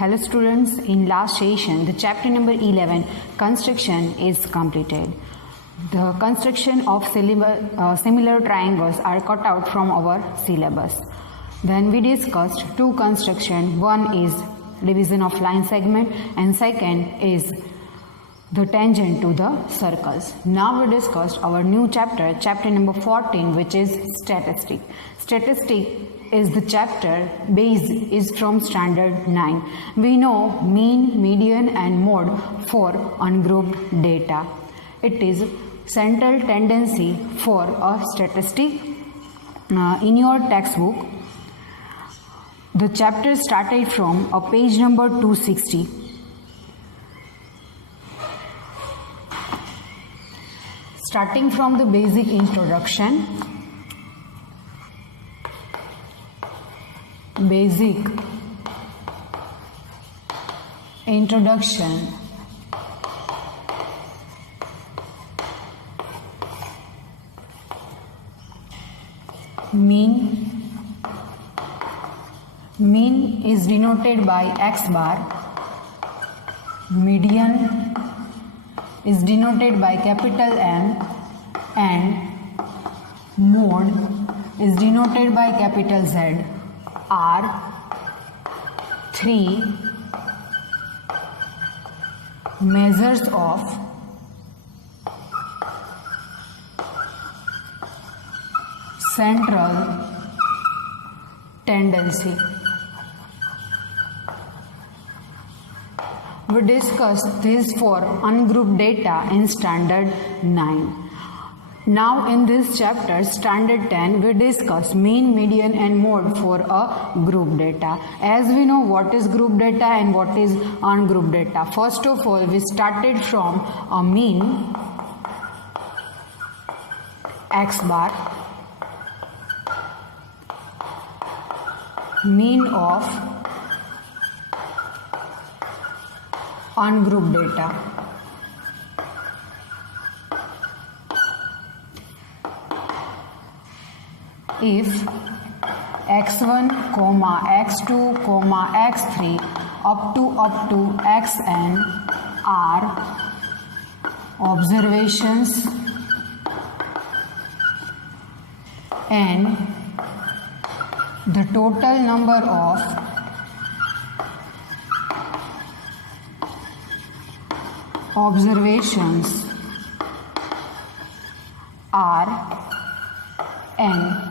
Hello students, in last session the chapter number 11 construction is completed. The construction of similar triangles are cut out from our syllabus. Then we discussed two construction. One is division of line segment and second is the tangent to the circles. Now we discussed our new chapter, chapter number 14, which is statistic. Statistic is the chapter base is from standard 9. We know mean, median and mode for ungrouped data. It is central tendency for a statistic. In your textbook, the chapter started from a page number 260. Starting from the basic introduction. Basic introduction, mean is denoted by x bar, median is denoted by capital M, and mode is denoted by capital Z. Are three measures of central tendency. We discussed this for ungrouped data in standard 9. Now in this chapter, standard 10, we discuss mean, median and mode for a group data. As we know what is group data and what is ungrouped data. First of all, we started from a mean x bar, mean of ungrouped data. If x1, x2, x3 up to xn are observations and the total number of observations are n,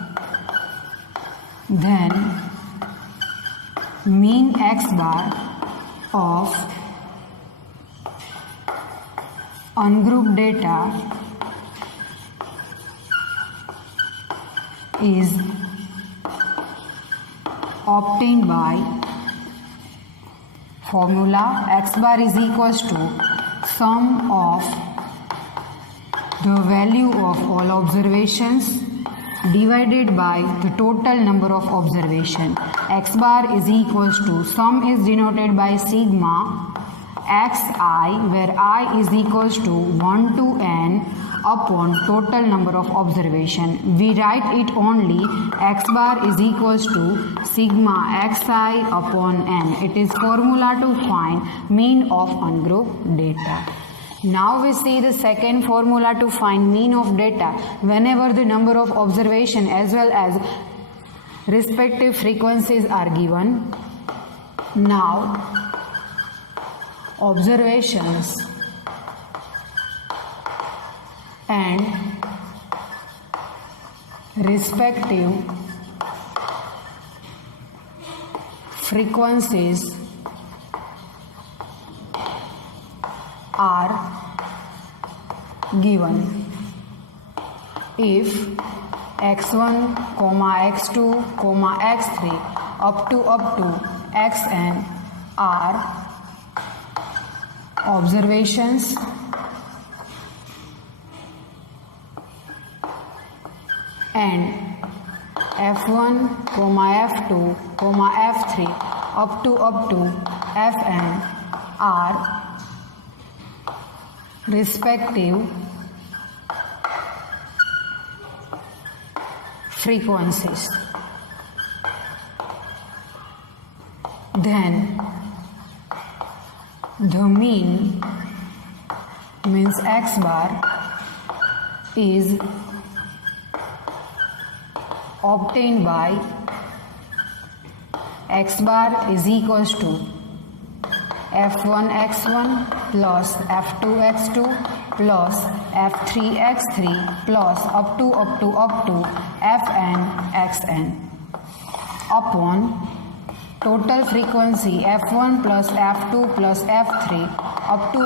then mean x bar of ungrouped data is obtained by formula x bar is equals to sum of the value of all observations divided by the total number of observation. X bar is equals to sum is denoted by sigma xi, where I is equals to 1 to n upon total number of observation. We write it only x bar is equals to sigma xi upon n. It is formula to find mean of ungrouped data. Now we see the second formula to find mean of data whenever the number of observation as well as respective frequencies are given. Now observations and respective frequencies are given. If x1, x2, x3 up to xn are observations and f1, f2, f3 up to fn are respective frequencies. Then The mean means x bar is obtained by x bar is equals to f1 x1 plus f2 x2 plus f3 x3 plus up to fn xn upon total frequency f1 plus f2 plus f3 up to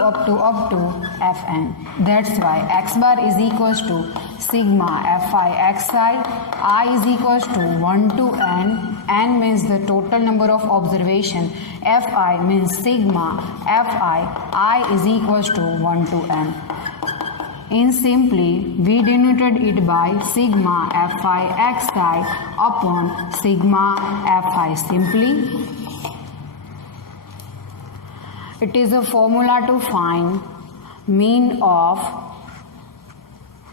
fn. That's why x bar is equals to sigma fi xi, I is equals to 1 to n means the total number of observation, fi means sigma fi, I is equals to 1 to n. In simply, we denoted it by sigma fi xi upon sigma fi simply. It is a formula to find mean of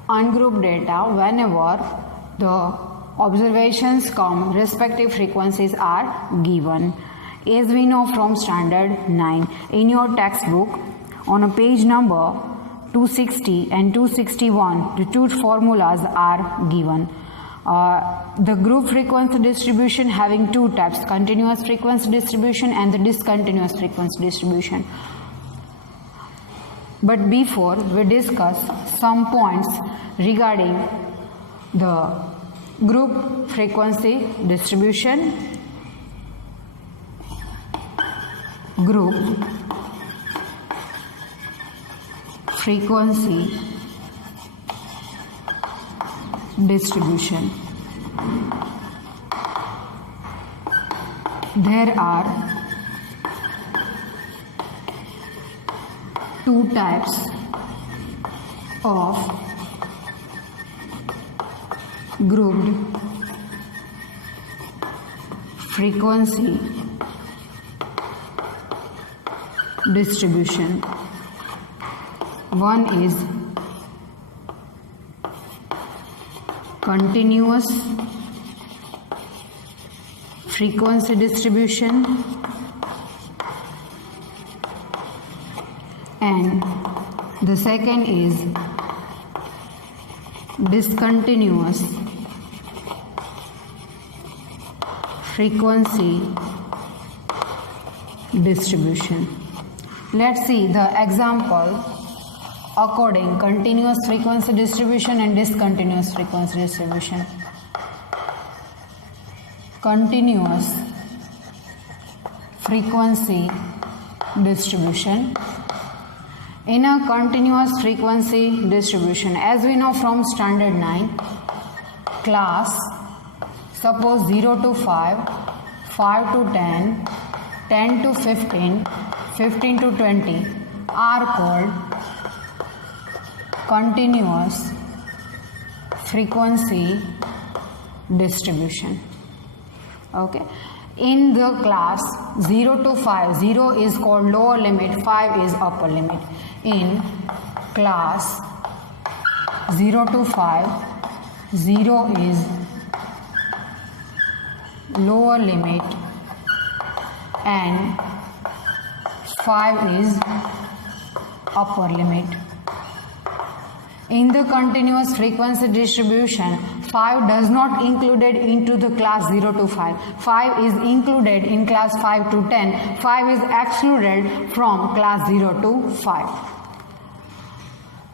ungrouped data whenever the observations come, respective frequencies are given. As we know from standard 9, in your textbook on a page number 260 and 261, the two formulas are given. The group frequency distribution having two types, continuous frequency distribution and the discontinuous frequency distribution. But before we discuss some points regarding the group frequency distribution, group frequency distribution. There are two types of grouped frequency distribution. One is continuous frequency distribution and the second is discontinuous frequency distribution. Let's see the example according continuous frequency distribution and discontinuous frequency distribution. Continuous frequency distribution. In a continuous frequency distribution, as we know from standard 9, class, suppose 0 to 5, 5 to 10, 10 to 15, 15 to 20 are called continuous frequency distribution. Okay. In the class 0 to 5, 0 is called lower limit, 5 is upper limit. In class 0 to 5, 0 is lower limit and 5 is upper limit. In the continuous frequency distribution, 5 does not included into the class 0 to 5. 5 is included in class 5 to 10. 5 is excluded from class 0 to 5.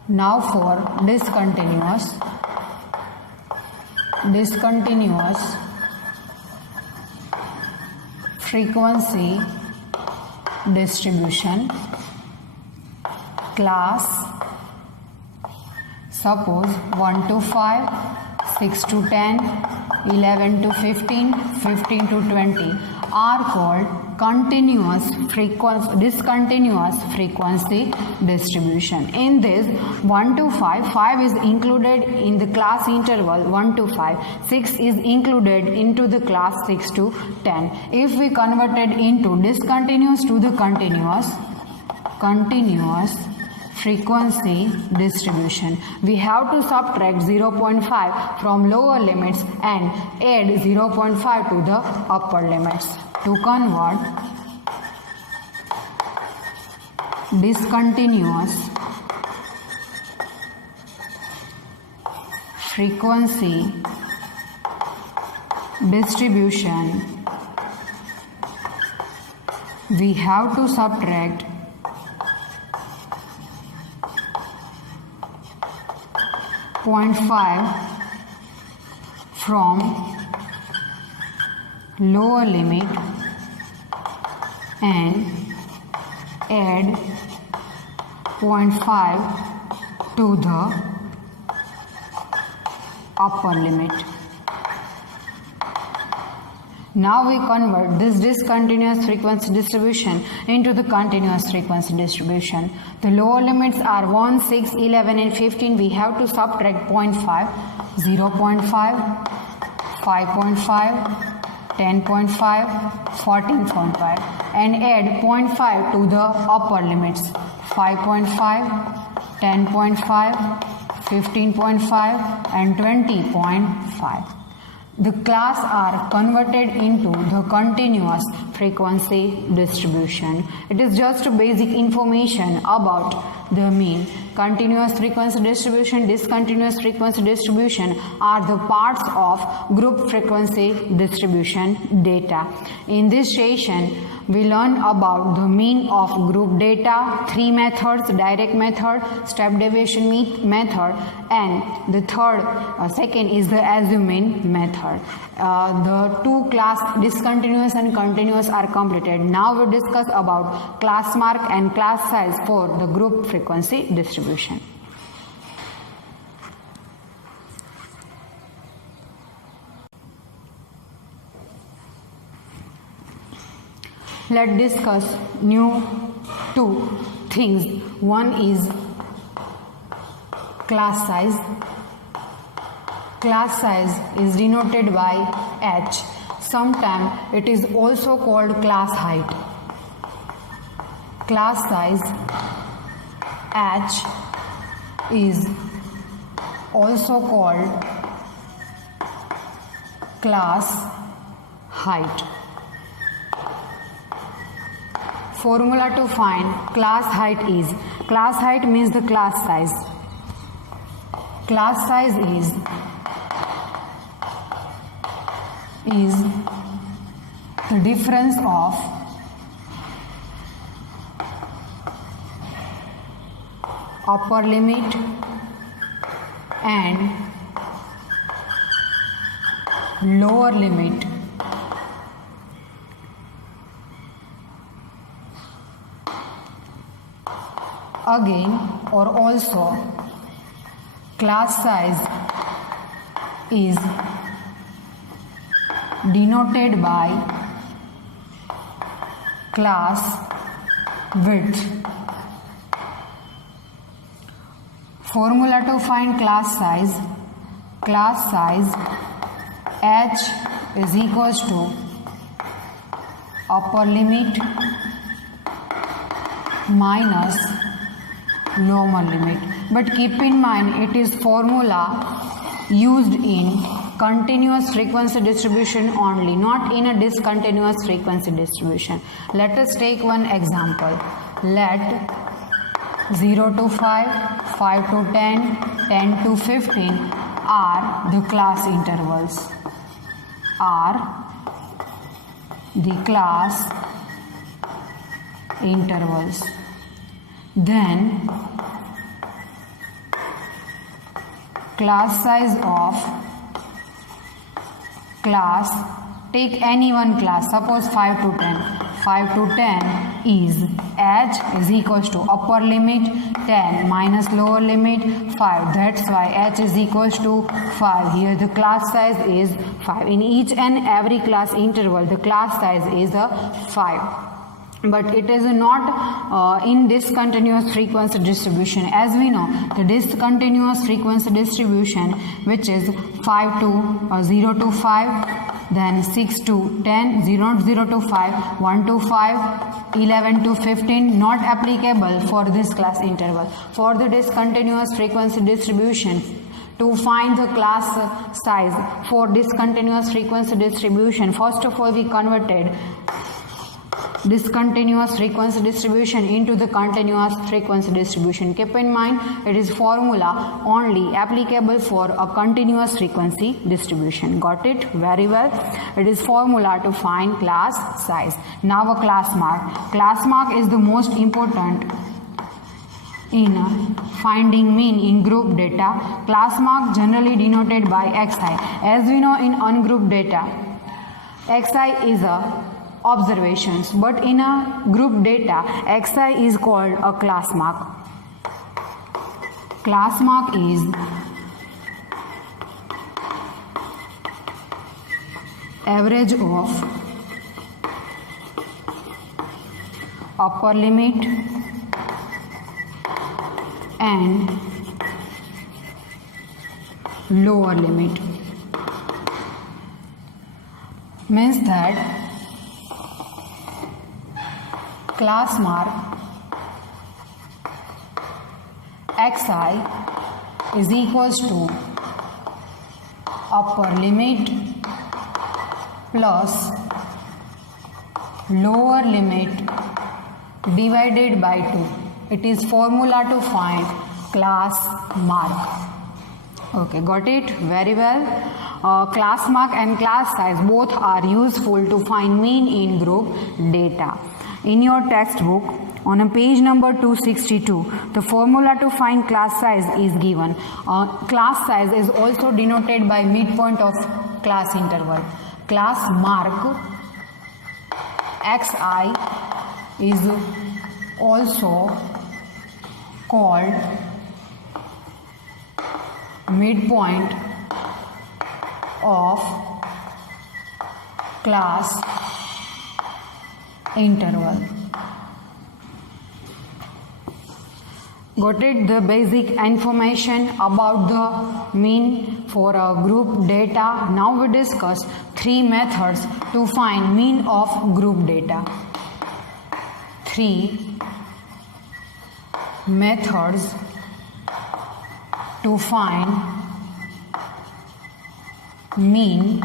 Now for discontinuous frequency distribution, class, suppose 1 to 5, 6 to 10, 11 to 15, 15 to 20 are called discontinuous frequency distribution. In this 1 to 5, 5 is included in the class interval 1 to 5, 6 is included into the class 6 to 10. If we converted into discontinuous to the continuous frequency distribution, we have to subtract 0.5 from lower limits and add 0.5 to the upper limits to convert discontinuous frequency distribution, we have to subtract 0.5 from lower limit and add 0.5 to the upper limit. Now we convert this discontinuous frequency distribution into the continuous frequency distribution. The lower limits are 1, 6, 11 and 15. We have to subtract 0.5, 0.5, 5.5, 10.5, 14.5 and add 0.5 to the upper limits 5.5, 10.5, 15.5 and 20.5. The class are converted into the continuous frequency distribution. It is just basic information about the mean. Continuous frequency distribution, discontinuous frequency distribution are the parts of group frequency distribution data. In this session, we learn about the mean of group data, 3 methods, direct method, step deviation method, and the second is the assuming method. The two class discontinuous and continuous are completed. Now we discuss about class mark and class size for the group frequency distribution. Let's discuss new two things. One is class size. Class size is denoted by H. Sometimes it is also called class height. Class size H is also called class height. Formula to find class height is, class height means the class size. Class size is the difference of upper limit and lower limit again, or also class size is denoted by class width. Formula to find class size H is equals to upper limit minus lower limit. But keep in mind, it is formula used in continuous frequency distribution only, not in a discontinuous frequency distribution. Let us take one example. Let 0 to 5, 5 to 10, 10 to 15 are the class intervals. Then class size of class, take any one class, suppose 5 to 10. 5 to 10 is H is equals to upper limit 10 minus lower limit 5. That's why H is equals to 5. Here the class size is 5. In each and every class interval, the class size is a 5. But it is not in discontinuous frequency distribution. As we know, the discontinuous frequency distribution, which is 5 to 0 to 5, then 6 to 10, 0 to 5, 1 to 5, 11 to 15, not applicable for this class interval. For the discontinuous frequency distribution, to find the class size for discontinuous frequency distribution, first of all we converted discontinuous frequency distribution into the continuous frequency distribution. Keep in mind, it is formula only applicable for a continuous frequency distribution. Got it? Very well. It is formula to find class size. Now a class mark. Class mark is the most important in finding mean in group data. Class mark generally denoted by xi. As we know, in ungrouped data, xi is a observations, but in a group data, xi is called a class mark. Class mark is average of upper limit and lower limit. Means that class mark xi is equals to upper limit plus lower limit divided by 2. It is formula to find class mark. Okay, got it? Very well. Class mark and class size both are useful to find mean in group data. In your textbook, on a page number 262, the formula to find class size is given. Class size is also denoted by midpoint of class interval. Class mark xi is also called midpoint of class interval. Got it? The basic information about the mean for a group data. Now we discuss 3 methods to find mean of group data. 3 methods to find mean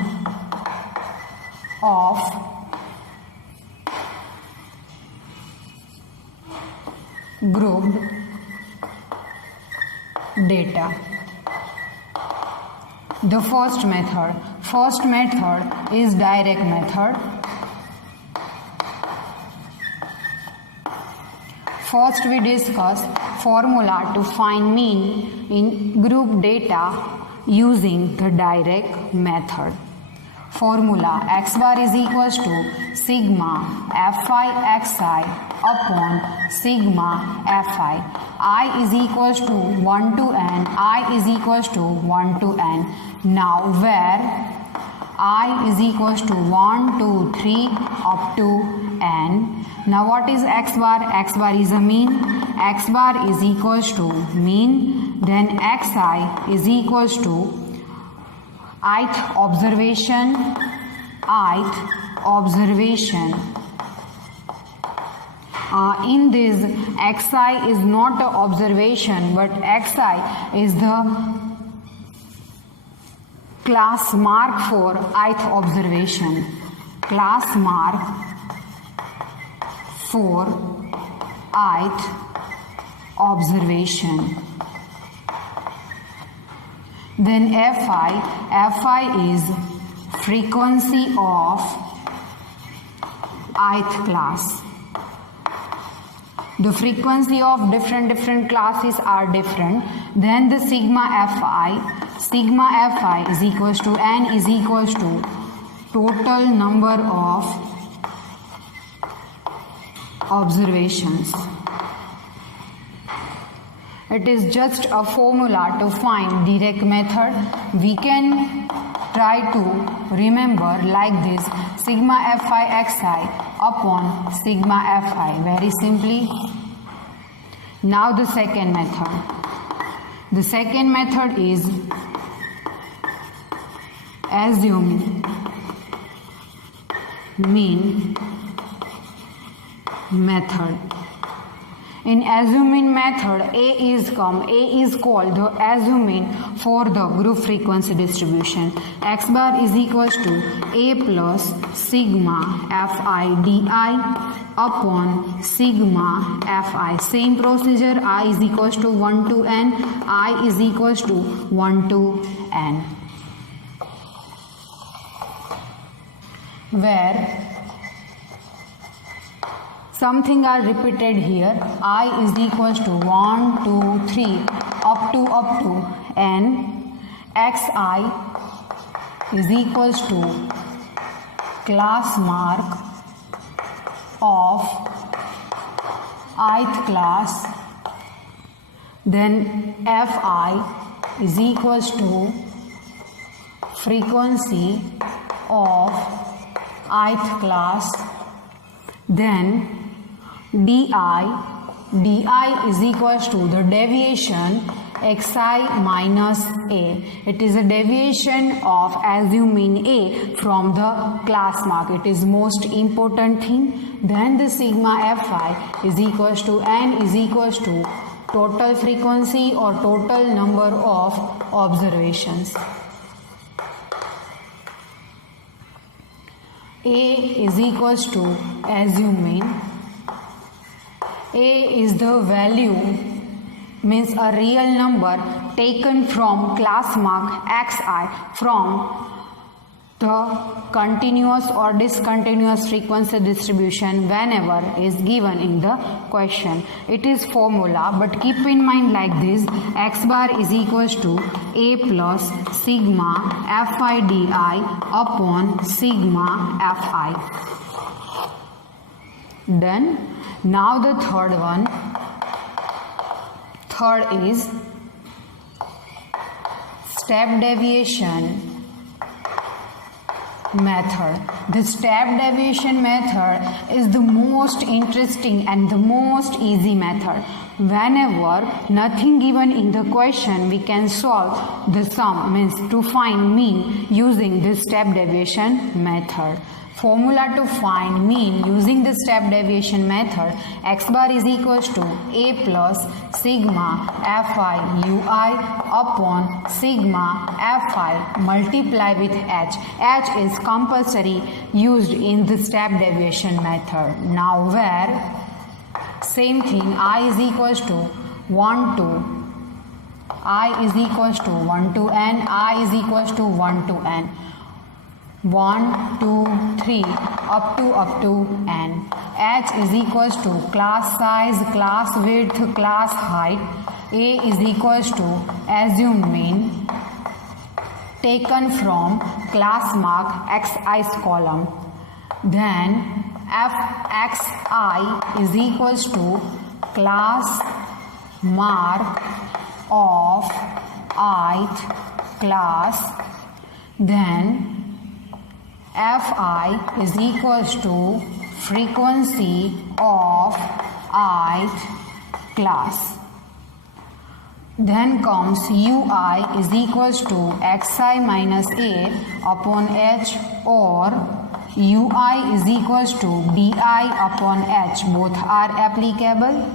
of grouped data. The first method is direct method. First we discuss formula to find mean in group data using the direct method. Formula x bar is equals to sigma fi xi upon sigma fi. I is equals to 1 to n, I is equals to 1 to n. Now where I is equals to 1, 2, 3 up to n. Now what is x bar? X bar is a mean. X bar is equals to mean. Then xi is equals to ith observation. In this, xi is not an observation, but xi is the class mark for ith observation. Class mark for ith observation. Then fi is frequency of ith class. The frequency of different classes are different. Then the sigma fi is equals to n is equals to total number of observations. It is just a formula to find direct method. We can try to remember like this: sigma fi xi upon sigma fi, very simply. Now the second method. The second method is assume mean method. In assuming method, A is called the assuming for the group frequency distribution. X bar is equals to A plus sigma Fi di upon sigma Fi. Same procedure, I is equals to 1 to n, I is equals to 1 to n. Where something are repeated here, I is equals to 1, 2, 3 up to n, xi is equals to class mark of ith class, then fi is equals to frequency of ith class, then di is equals to the deviation xi minus a. It is a deviation of assuming a from the class mark. It is most important thing. Then the sigma fi is equals to n is equals to total frequency or total number of observations. A is equals to assuming A is the value, means a real number taken from class mark xi from the continuous or discontinuous frequency distribution whenever is given in the question. It is formula, but keep in mind like this: x bar is equals to A plus sigma Fi di upon sigma Fi. Done. Now the third one. Third is step deviation method. The step deviation method is the most interesting and the most easy method. Whenever nothing given in the question, we can solve the sum, means to find mean using this step deviation method. Formula to find mean using the step deviation method: x bar is equals to A plus sigma Fi ui upon sigma Fi multiply with h. H is compulsory used in the step deviation method. Now where same thing, I is equals to 1 to I is equals to 1 to n, I is equals to 1 to n. 1, 2, 3 up to n. H is equals to class size, class width, class height. A is equals to assumed mean taken from class mark xi's column. Then fxi is equals to class mark of ith class. Then Fi is equals to frequency of ith class. Then comes ui is equals to xi minus a upon h, or ui is equals to di upon h. Both are applicable.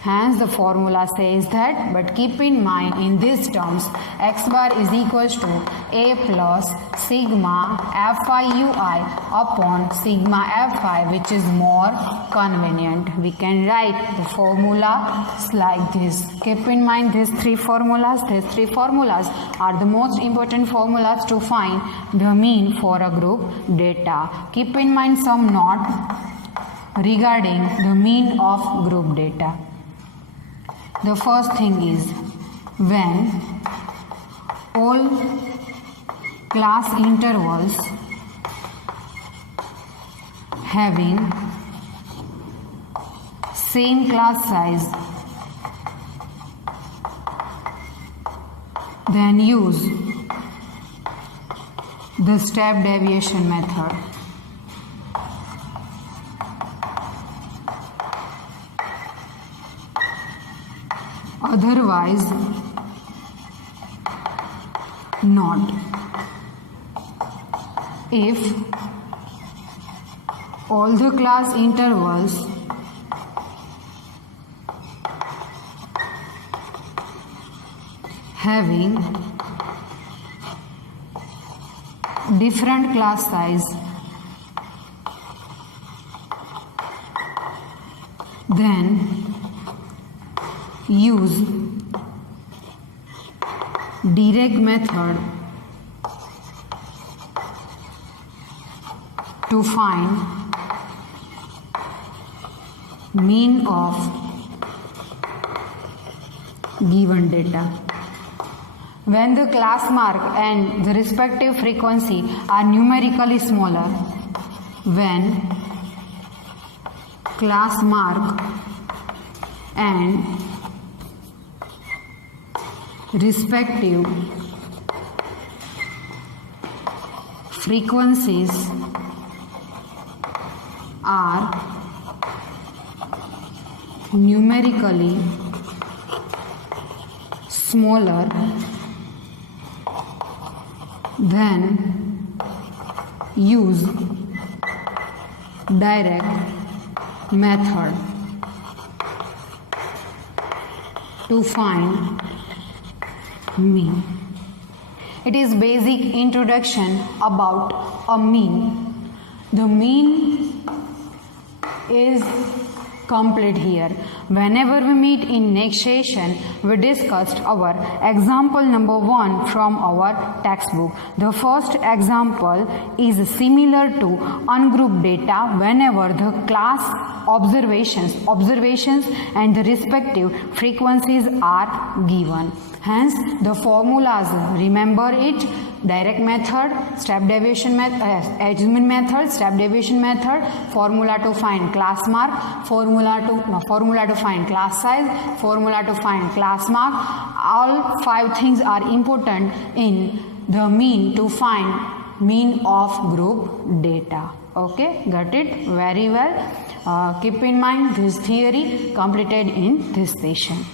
Hence the formula says that, but keep in mind in these terms x bar is equals to A plus sigma Fi ui upon sigma Fi, which is more convenient. We can write the formulas like this. Keep in mind these three formulas. These three formulas are the most important formulas to find the mean for a group data. Keep in mind some note regarding the mean of group data. The first thing is when all class intervals having same class size, then use the step deviation method. Otherwise not. If all the class intervals having different class size then use direct method to find mean of given data. When the class mark and the respective frequency are numerically smaller, when class mark and respective frequencies are numerically smaller, then use direct method to find mean. It is basic introduction about a mean. The mean is complete here. Whenever we meet in next session, we discussed our example number 1 from our textbook. The first example is similar to ungrouped data whenever the class observations and the respective frequencies are given. Hence, the formulas, remember it: direct method, step deviation method, adjustment method, step deviation method, formula to find class mark, formula to find class size, formula to find class mark. All 5 things are important in the mean to find mean of group data. Okay, got it? Very well. Keep in mind this theory completed in this session.